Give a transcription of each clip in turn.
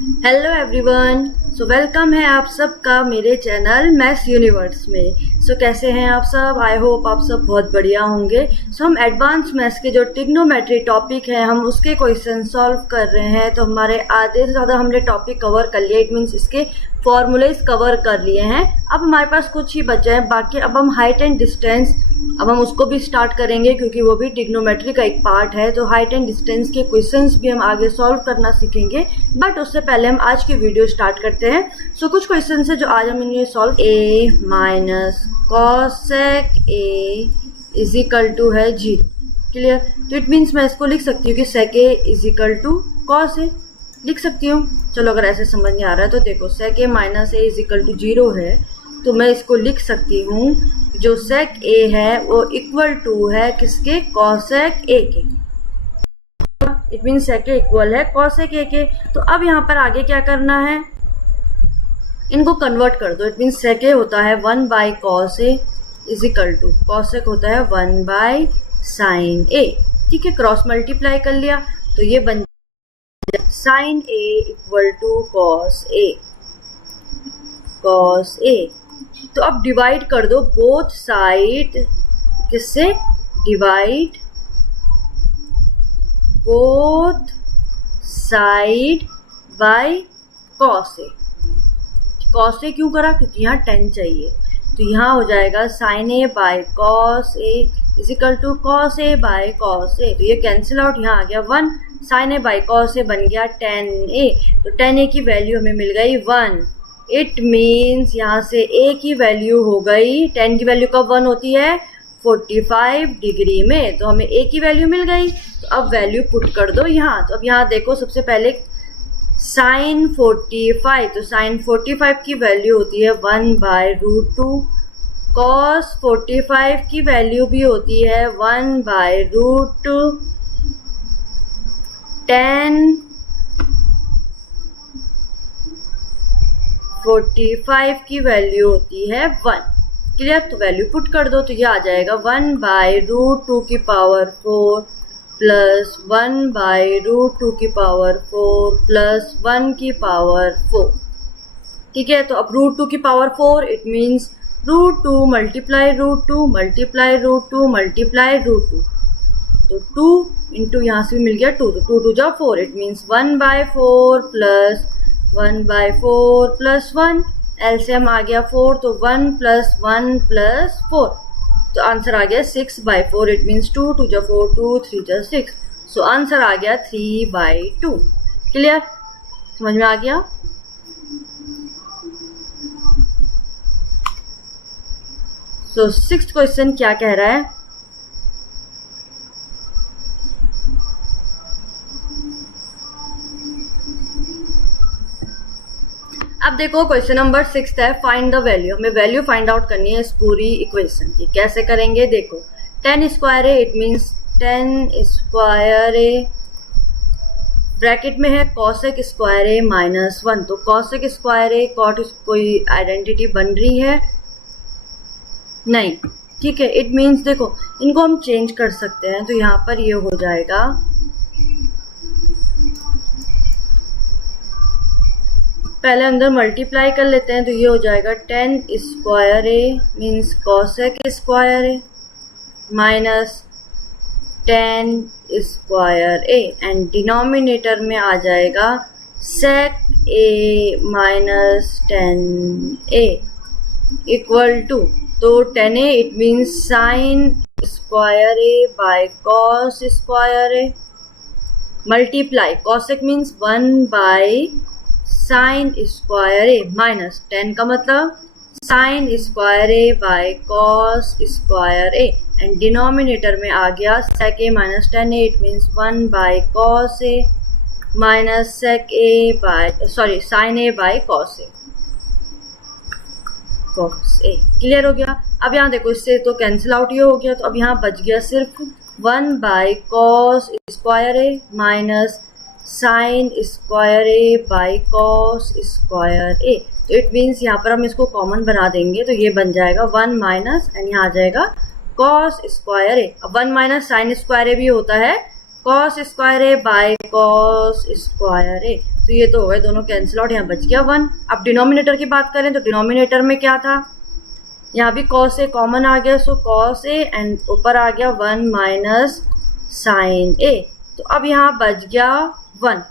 Hello everyone. Welcome है आप सबका मेरे चैनल मैथ्स यूनिवर्स में। कैसे हैं आप सब? आई होप आप सब बहुत बढ़िया होंगे। हम एडवांस मैथ्स के जो ट्रिग्नोमेट्री टॉपिक है हम उसके क्वेश्चन सॉल्व कर रहे हैं। तो हमारे आधे से ज़्यादा हमने टॉपिक कवर कर लिया, इट मीन्स इसके फॉर्मूलेज कवर कर लिए हैं। अब हमारे पास कुछ ही बचे हैं बाकी। अब हम हाइट एंड डिस्टेंस अब हम उसको भी स्टार्ट करेंगे क्योंकि वो भी ट्रिग्नोमेट्री का एक पार्ट है। तो हाइट एंड डिस्टेंस के क्वेश्चंस भी हम आगे सॉल्व करना सीखेंगे, बट उससे पहले हम आज की वीडियो स्टार्ट करते हैं। कुछ क्वेश्चंस है जो आज हम इन्हें solve. a minus cosec a is equal to है 0। क्लियर? तो इट मीन्स मैं इसको लिख सकती हूँ कि sec a is equal to cos a लिख सकती हूँ। चलो अगर ऐसे समझ में आ रहा है तो देखो sec a minus a is equal to 0 है, तो मैं इसको लिख सकती हूँ जो सेक a है वो इक्वल टू है किसके? कॉसेक a के। It mean sec a equal है कॉसेक a के। तो अब यहाँ पर आगे क्या करना है, इनको कन्वर्ट कर दो। इट मीन सेक a होता है 1 by cos a is equal to cosec होता है 1 बाई साइन a। ठीक है, क्रॉस मल्टीप्लाई कर लिया तो ये बन जाए sine a equal to cos a। Cos a तो अब डिवाइड कर दो बोथ साइड। किससे? Divide both side by cos A. Cos A क्यों करा? क्योंकि यहाँ 10 चाहिए। तो यहाँ हो जाएगा sine A by cos A is equal to cos A by cos A. तो ये कैंसिल आउट, यहाँ आ गया 1। Sine A by cos A बन गया 10a। तो 10a की वैल्यू हमें मिल गई 1। इट मीन्स यहाँ से a की वैल्यू हो गई, 10 की वैल्यू कब 1 होती है? 45 डिग्री में। तो हमें a की वैल्यू मिल गई। तो अब वैल्यू पुट कर दो यहाँ। तो अब यहाँ देखो सबसे पहले साइन 45, तो साइन 45 की वैल्यू होती है 1 बाय रूट 2। कॉस 45 की वैल्यू भी होती है 1 बाय रूट 2। 45 की वैल्यू होती है 1। क्लियर? तो वैल्यू पुट कर दो तो ये आ जाएगा 1 बाय रूट 2 की पावर 4 प्लस 1 बाय रूट 2 की पावर 4 प्लस 1 की पावर 4। ठीक है, तो अब रूट 2 की power 4 it means root 2 multiply root 2 multiply root 2 multiply root 2। तो 2 इंटू यहाँ से भी मिल गया 2, तो 2 2 जा 4 it means 1 by 4 plus 1 by 4 plus 1। LCM आ गया 4, तो 1 प्लस 1 प्लस 4। तो आंसर आ गया 6 बाई 4। इट मीन्स 2 2 जा 4 2 3 जा 6। सो आंसर आ गया 3 बाई 2। क्लियर? समझ में आ गया? सो 6th क्वेश्चन क्या कह रहा है? अब देखो क्वेश्चन नंबर 6 है, फाइंड द वैल्यू। हमें वैल्यू फाइंड आउट करनी है इस पूरी इक्वेशन की। कैसे करेंगे? देखो 10 स्क्वायर है, it means 10 square A bracket में है कॉसेक स्क्वायर ए माइनस 1। तो कॉसेक स्क्वायर ए कॉट कोई आइडेंटिटी बन रही है? नहीं। ठीक है, इट मीन्स देखो इनको हम चेंज कर सकते हैं। तो यहाँ पर ये हो जाएगा पहले अंदर मल्टीप्लाई कर लेते हैं। तो ये हो जाएगा 10 square A means cosec square A minus 10 square A and denominator में आ जाएगा sec A minus 10a equal to, तो 10a it means sine square A by cos square A multiply cosec means 1 by sine square A minus 10 का मतलब sine square A by cos square A and denominator में आ गया sec A minus 10a। It means 1 by cos A minus sec A by sine A by cos A. Cos A clear हो गया? अब यहाँ देखो इससे तो कैंसिल आउट ये हो गया। तो अब यहाँ बच गया सिर्फ 1 by cos square A minus sine square A by cos square A. तो इट मीन्स यहाँ पर हम इसको कॉमन बना देंगे तो ये बन जाएगा 1 माइनस एंड यहाँ आ जाएगा कॉस स्क्वायर ए। अब 1 माइनस साइन स्क्वायर ए भी होता है cos square A by cos square A, तो ये तो हो गए दोनों कैंसिल आउट, यहाँ बच गया 1। अब डिनोमिनेटर की बात करें तो डिनोमिनेटर में क्या था, यहाँ भी कॉस ए कॉमन आ गया, सो कॉस ए एंड ऊपर आ गया 1 माइनस साइन ए, तो अब यहाँ बच गया 1।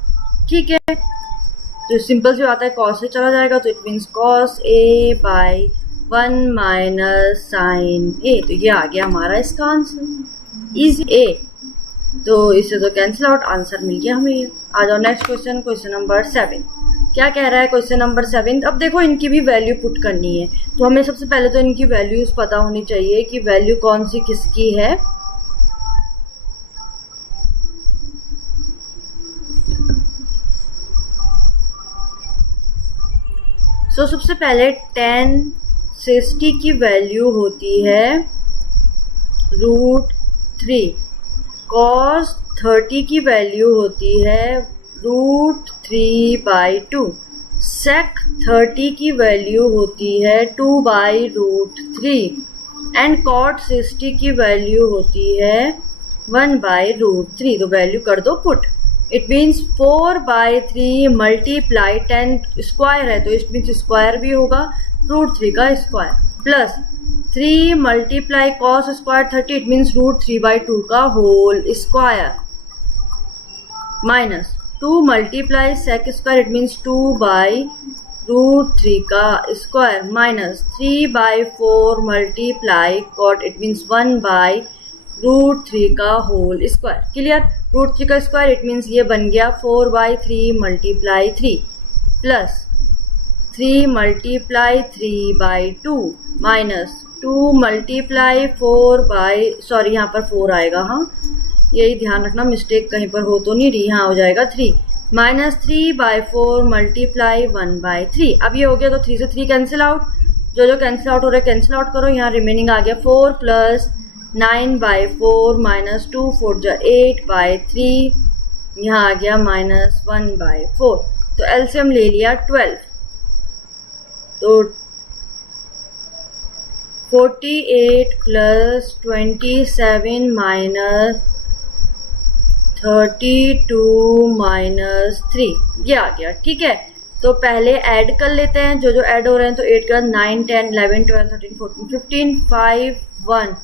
ठीक है, तो सिंपल सी बात है, कॉस ए चला जाएगा तो it means cos A by 1 minus sine A, तो ये आ गया हमारा इसका आंसर, इजी ए। तो इससे तो कैंसिल आउट, आंसर मिल गया हमें ये। आ जाओ नेक्स्ट क्वेश्चन, क्वेश्चन नंबर 7। क्या कह रहा है क्वेश्चन नंबर 7? अब देखो इनकी भी वैल्यू पुट करनी है, तो हमें सबसे पहले तो इनकी वैल्यूज पता होनी चाहिए कि वैल्यू कौन सी किसकी है। सो सबसे पहले tan 60 की वैल्यू होती है √3, cos 30 की वैल्यू होती है √3/2, sec 30 की वैल्यू होती है 2/√3 एंड cot 60 की वैल्यू होती है 1/√3। तो वैल्यू कर दो put, it means 4/3 multiply 10 square है तो इट मीन्स स्क्वायर भी होगा √3 का square, plus 3 multiply cos square 30 it means √3/2 का whole square, minus 2 multiply sec square it means 2/√3 का square, minus 3/4 multiply cot it means 1/√3 का होल स्क्वायर। क्लियर, √3 का square it means ये बन गया 4/3 multiply 3 plus 3 multiply 3/2 minus 2 multiply 4 यहाँ पर 4 आएगा, हाँ यही ध्यान रखना, मिस्टेक कहीं पर हो तो नहीं रही, यहाँ हो जाएगा 3 माइनस 3/4 मल्टीप्लाई 1/3। अब ये हो गया तो 3 से 3 कैंसिल आउट, जो कैंसिल आउट हो रहा है कैंसिल आउट करो, यहाँ रिमेनिंग आ गया 4 प्लस 9/4 माइनस 2 4 जा 8/3, यहाँ आ गया माइनस 1/4। तो एलसीएम ले लिया 12, तो 48 प्लस 27 माइनस 32 माइनस 3 ये आ गया। ठीक है, तो पहले ऐड कर लेते हैं जो ऐड हो रहे हैं, तो 8 का 9 10 11 12 13 14 15 5 1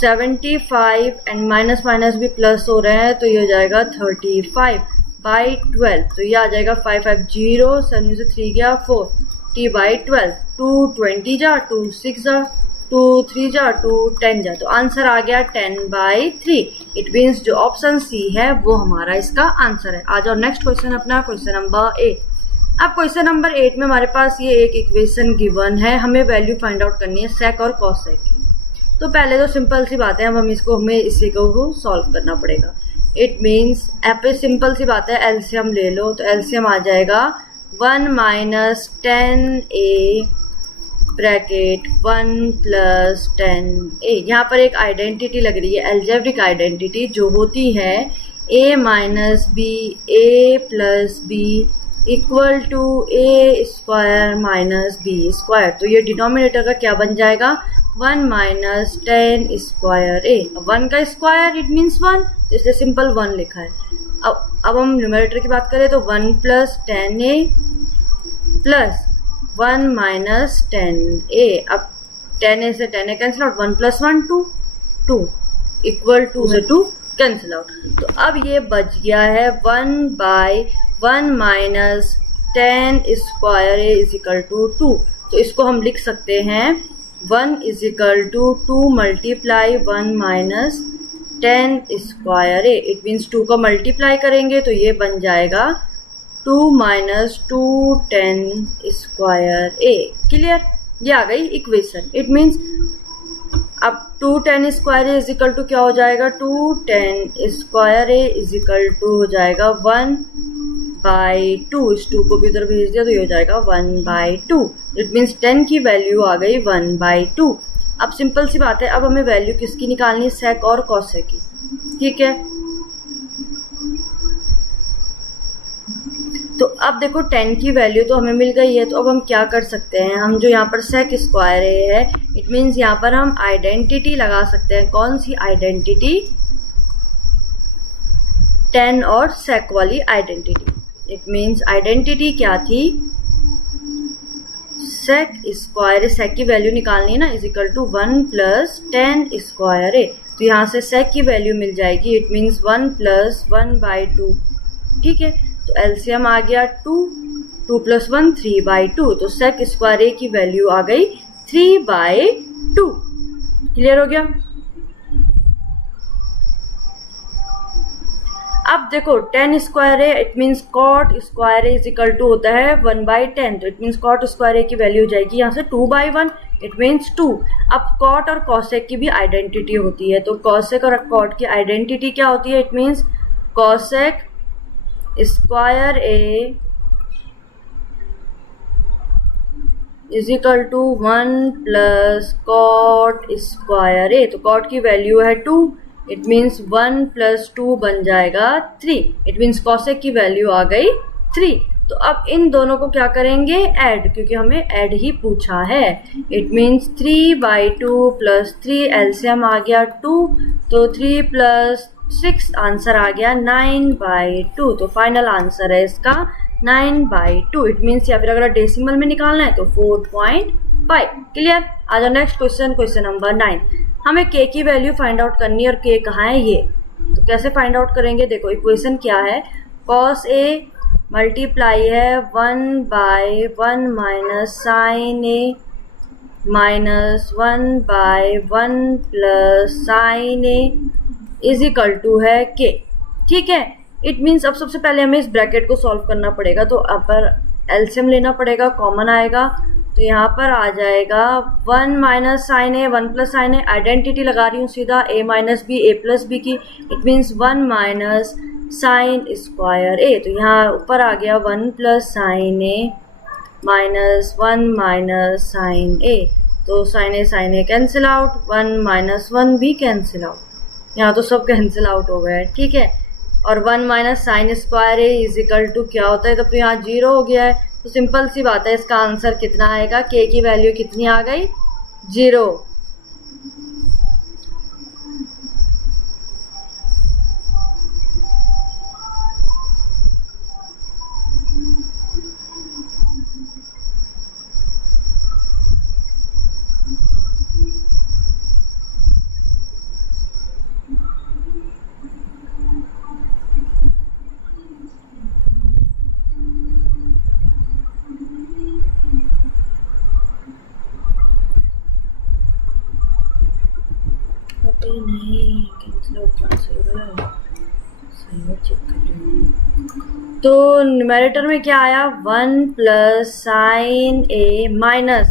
75 एंड माइनस माइनस भी प्लस हो रहे हैं, तो ये हो जाएगा 35/12, तो ये आ जाएगा 5 5 0 7 से 3 गया 4 t/12 2 20 जा 2 6 जा 2 3 जा 2 10 जा, तो आंसर आ गया 10/3। इट मीन्स जो ऑप्शन सी है वो हमारा इसका आंसर है। आ जाओ नेक्स्ट क्वेश्चन अपना, क्वेश्चन नंबर 8। अब क्वेश्चन नंबर 8 में हमारे पास ये एक इक्वेशन गिवन है, हमें वैल्यू फाइंड आउट करनी है सेक और कॉस सेक की। तो पहले तो सिंपल सी बात है, हमें इसी को सॉल्व करना पड़ेगा। इट मीन्स यहाँ पे सिंपल सी बात है, एलसीएम ले लो, तो एलसीएम आ जाएगा 1 minus 10a bracket 1 plus 10a। यहाँ पर एक आइडेंटिटी लग रही है, एल्जेब्रिक आइडेंटिटी, जो होती है a minus B a plus B equal to a square minus B square. तो ये डिनोमिनेटर का क्या बन जाएगा, 1 माइनस 10 स्क्वायर ए। 1 का स्क्वायर इट मीन्स 1, तो इसलिए सिंपल 1 लिखा है। अब हम न्यूमरेटर की बात करें तो 1 plus 10a plus 1 minus 10a। अब 10a से 10a cancel out, 1 plus 1 2 equal 2 से 2 कैंसिल आउट। तो अब ये बच गया है 1/1 minus 10 square A is equal to 2। तो इसको हम लिख सकते हैं 1 is equal to 2 multiply 1 minus 10 square A. It means 2 को मल्टीप्लाई करेंगे तो ये बन जाएगा 2 माइनस 2 10 स्क्वायर ए। क्लियर, ये आ गई इक्वेशन। इट मीन्स अब 2 10 square A is equal to क्या हो जाएगा, 2 10 square A is equal to हो जाएगा 1/2। इस 2 को भी उधर भेज दिया तो ये हो जाएगा 1/2। इट मीन्स 10 की वैल्यू आ गई 1/2। अब सिंपल सी बात है, अब हमें वैल्यू किसकी निकालनी है, सेक और कॉसेक की। ठीक है, तो अब देखो 10 की वैल्यू तो हमें मिल गई है, तो अब हम क्या कर सकते हैं, हम जो यहाँ पर सेक स्क्वायर ए है, इट मीन्स यहाँ पर हम आइडेंटिटी लगा सकते हैं। कौन सी आइडेंटिटी, टेन और सेक वाली आइडेंटिटी। इट मीन्स आइडेंटिटी क्या थी, सेक स्क्वायर ए, सेक की वैल्यू निकालनी है ना, is equal to 1 plus 10 square A. तो यहाँ से सेक की वैल्यू मिल जाएगी, इट मीन्स 1 प्लस 1/2। ठीक है, तो एलसीएम आ गया 2, 2 प्लस 1 3/2, तो सेक स्क्वायर ए की वैल्यू आ गई 3/2। क्लियर हो गया। अब देखो 10 स्क्वायर है, it means cot square is equal to होता है 1/10, तो it means cot square A की वैल्यू हो जाएगी यहाँ से 2/1, इट मीन्स 2। अब कॉट और कॉसेक की भी आइडेंटिटी होती है, तो कॉसेक और कॉट की आइडेंटिटी क्या होती है, it means cosec square A is equal to 1 plus cot square A. तो कॉट की वैल्यू है 2, इट मीन्स 1 प्लस 2 बन जाएगा 3, इट मीन्स कॉसेक की वैल्यू आ गई 3। तो अब इन दोनों को क्या करेंगे, ऐड, क्योंकि हमें ऐड ही पूछा है। इट मीन्स 3/2 प्लस 3, एलसीएम आ गया 2, तो 3 प्लस 6 आंसर आ गया 9/2। तो फाइनल आंसर है इसका 9/2। इट मीन्स या फिर अगर डेसिमल में निकालना है तो 4.5। क्लियर। आ जाओ नेक्स्ट क्वेश्चन, क्वेश्चन नंबर 9। हमें k की वैल्यू फाइंड आउट करनी है और k कहाँ है ये, तो कैसे फाइंड आउट करेंगे, देखो इक्वेशन क्या है, cos a मल्टीप्लाई है 1/1 minus sine a minus 1/1 plus sine a is equal to है k। ठीक है, इट मीन्स अब सबसे पहले हमें इस ब्रैकेट को सॉल्व करना पड़ेगा, तो अपर एलसीएम लेना पड़ेगा, कॉमन आएगा, तो यहाँ पर आ जाएगा 1 minus sine A, 1 plus sine A, identity लगा रही हूँ सीधा a minus B, a plus B की, it means 1 minus sine square A. तो यहाँ ऊपर आ गया 1 plus sine A minus 1 minus sine A, तो sine A cancel out, 1 minus 1 भी कैंसिल आउट, यहाँ तो सब कैंसिल आउट हो गया है। ठीक है, और 1 minus sine square A is equal to क्या होता है, तब तो यहाँ 0 हो गया है, तो सिंपल सी बात है, इसका आंसर कितना आएगा, k की वैल्यू कितनी आ गई, 0। नहीं तो न्यूमरेटर में क्या आया, 1 plus sine A minus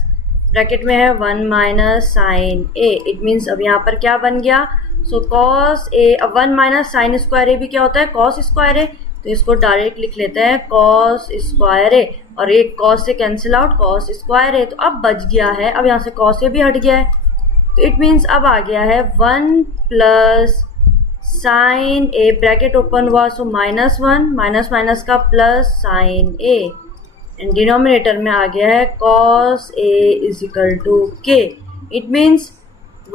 bracket में है 1 minus sine A, it means अब यहाँ पर क्या बन गया, सो कॉस ए, अब 1 माइनस साइन स्क्वायर ए भी क्या होता है, कॉस स्क्वायर ए, तो इसको डायरेक्ट लिख लेते हैं कॉस स्क्वायर ए, और एक कॉस से cancel out, cos square A, तो अब बच गया है, अब यहाँ से कॉस ए भी हट गया है, तो इट मीन्स अब आ गया है 1 plus sine A, bracket open हुआ, सो -1 माइनस माइनस का plus sine A, and denominator में आ गया है cos A is equal to K. It means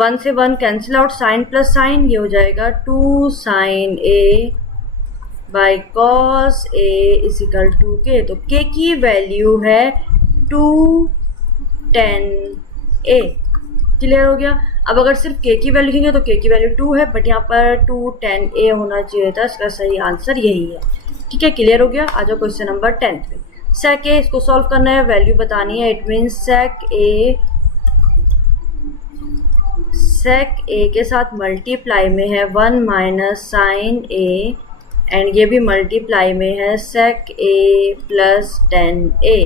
1 से 1 cancel out, sine plus sine, ये हो जाएगा 2 sine A by cos A is equal to K. तो के की वैल्यू है 210 ए। क्लियर हो गया। अब अगर सिर्फ k की वैल्यू लिखेंगे तो k की वैल्यू 2 है, बट यहाँ पर 210a होना चाहिए था, इसका सही आंसर यही है। ठीक है, क्लियर हो गया। आ जाओ क्वेश्चन नंबर 10 पे। सेक ए, इसको सॉल्व करना है, वैल्यू बतानी है, इट मीन्स सेक ए के साथ मल्टीप्लाई में है 1 माइनस साइन ए, एंड ये भी मल्टीप्लाई में है सेक ए प्लस 10a।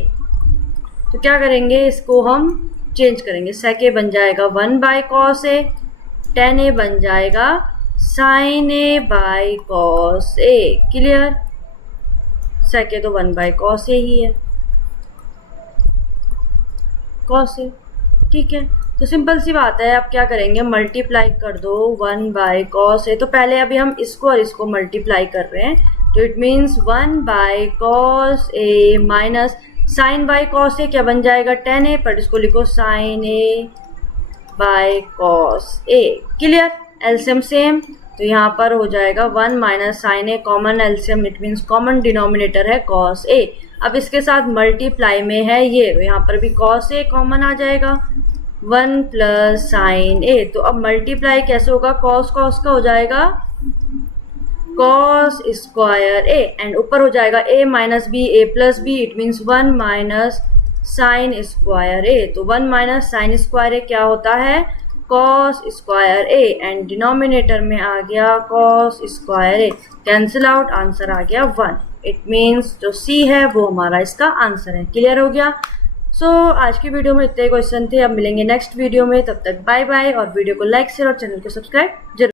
तो क्या करेंगे, इसको हम चेंज करेंगे, सेक ए बन जाएगा 1 बाई कॉस ए, 10a बन जाएगा sine A by cos A. Clear. Sec A तो 1 बाई कॉस ए ही है, कॉस ए। ठीक है, तो सिंपल सी बात है। अब क्या करेंगे, मल्टीप्लाई कर दो 1 बाई कॉस ए। तो पहले अभी हम इसको और इसको मल्टीप्लाई कर रहे हैं, तो it means 1 by cos A minus sine by cos A, क्या बन जाएगा 10a, पर इसको लिखो sine A by cos A. Clear. LCM same, तो यहाँ पर हो जाएगा 1 minus sine A, common LCM it means common denominator है कॉस ए। अब इसके साथ मल्टीप्लाई में है ये, तो यहाँ पर भी कॉस ए कॉमन आ जाएगा, 1 प्लस साइन ए। तो अब मल्टीप्लाई कैसे होगा, कॉस कॉस का हो जाएगा कॉस स्क्वायर ए, एंड ऊपर हो जाएगा A minus B, A plus B, it means 1 minus sine square A. तो 1 माइनस साइन स्क्वायर ए क्या होता है, cos square A, and denominator में आ गया cos square A, cancel out, answer आ गया 1। इट मीन्स जो सी है वो हमारा इसका आंसर है। क्लियर हो गया। सो आज की वीडियो में इतने क्वेश्चन थे, अब मिलेंगे नेक्स्ट वीडियो में, तब तक बाय बाय, और वीडियो को लाइक शेयर और चैनल को सब्सक्राइब जरूर।